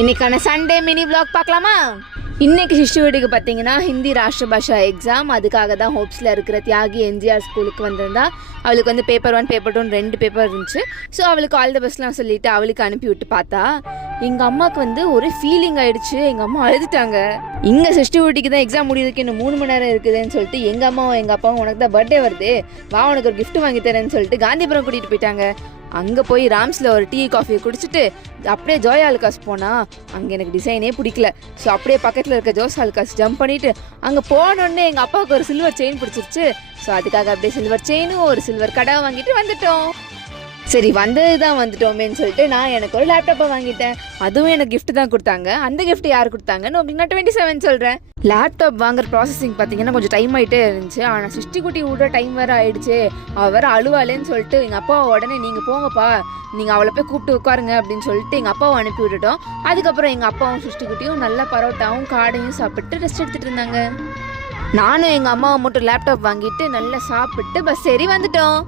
இன்னைக்கான Sunday mini vlog பார்க்கலாமா? இன்னைக்கு சிஷ்டுவடிக்கு பார்த்தீங்கன்னா ஹிந்தி ராஷ்டிர பாஷா எக்ஸாம். அதுக்காக தான் ஹோப்ஸில் இருக்கிற தியாகி என்ஜிஆர் ஸ்கூலுக்கு வந்திருந்தா. அவளுக்கு வந்து பேப்பர் 1 பேப்பர் 2 2 பேப்பர் இருந்துச்சு. ஸோ அவளுக்கு ஆல் த பெஸ்ட்லாம் சொல்லிவிட்டு அவளுக்கு அனுப்பி விட்டு பார்த்தா எங்கள் அம்மாவுக்கு வந்து ஒரு ஃபீலிங் ஆகிடுச்சு. எங்கள் அம்மா அழுதுட்டாங்க. இங்கே சிஷ்டுவடிக்கு தான் எக்ஸாம் முடியுதுக்கு இன்னும் 3 மணி நேரம் இருக்குதுன்னு சொல்லிட்டு எங்கள் அம்மாவும் எங்கள் அப்பாவும் உனக்கு தான் பர்த்டே வருது, வா உனக்கு ஒரு கிஃப்ட் வாங்கி தரேன்னு சொல்லிட்டு காந்திபுரம் கூட்டிகிட்டு போயிட்டாங்க. அங்கே போய் ராம்ஸில் ஒரு டீ காஃபியை குடிச்சிட்டு அப்படியே ஜோய் ஆலுக்காஸ் போனால் அங்கே எனக்கு டிசைனே பிடிக்கல. ஸோ அப்படியே பக்கத்தில் இருக்க ஜோஸ் ஆலுக்காஸ் ஜம்ப் பண்ணிவிட்டு அங்கே போனோடனே எங்கள் அப்பாவுக்கு ஒரு சில்வர் செயின் பிடிச்சிருச்சு. ஸோ அதுக்காக அப்படியே சில்வர் செயினும் ஒரு சில்வர் கடை வாங்கிட்டு வந்துட்டோம். சரி வந்தது தான் வந்துட்டோமேன்னு சொல்லிட்டு நான் எனக்கு ஒரு லேப்டாப்பை வாங்கிட்டேன். அதுவும் எனக்கு கிஃப்ட் தான் கொடுத்தாங்க. அந்த கிஃப்ட் யார் கொடுத்தாங்கன்னு உங்களுக்கு நான் 27 சொல்கிறேன். லேப்டாப் வாங்குற ப்ராசஸிங் பார்த்தீங்கன்னா கொஞ்சம் டைம் ஆகிட்டே இருந்துச்சு. ஆனால் சிஷ்டிக்குட்டி விட டைம் வேறு ஆகிடுச்சு. அவள் வேறு அழுவாலேன்னு சொல்லிட்டு எங்கள் அப்பா உடனே நீங்கள் போங்கப்பா, நீங்கள் அவளை போய் கூப்பிட்டு உட்காருங்க அப்படின்னு சொல்லிட்டு எங்கள் அப்பாவை அனுப்பி விட்டுட்டோம். அதுக்கப்புறம் எங்கள் அப்பாவும் சிஷ்டிக்குட்டியும் நல்லா பரோட்டாவும் காடையும் சாப்பிட்டு ரெஸ்ட் எடுத்துகிட்டு இருந்தாங்க. நானும் எங்கள் அம்மாவை மட்டும் லேப்டாப் வாங்கிட்டு நல்லா சாப்பிட்டு பஸ் ஏறி வந்துட்டோம்.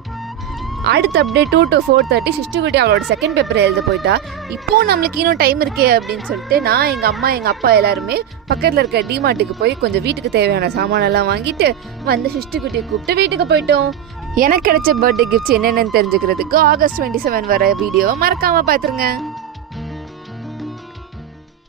அடுத்த அப்படியே 2 to 4:30 சிஷ்டுக்குட்டி அவளோட செகண்ட் பேப்பர் எழுத போயிட்டா. இப்போது நம்மளுக்கு இன்னும் டைம் இருக்கே அப்படின்னு சொல்லிட்டு நான் எங்கள் அம்மா எங்கள் அப்பா எல்லாருமே பக்கத்தில் இருக்க டிமார்ட்டுக்கு போய் கொஞ்சம் வீட்டுக்கு தேவையான சாமானெல்லாம் வாங்கிட்டு வந்து சிஷ்டுக்குட்டியை கூப்பிட்டு வீட்டுக்கு போயிட்டோம். எனக்கு கிடைச்ச பர்த்டே கிஃப்ட்ஸ் என்னென்னு தெரிஞ்சுக்கிறதுக்கு August 27 வர வீடியோவை மறக்காமல் பார்த்துருங்க.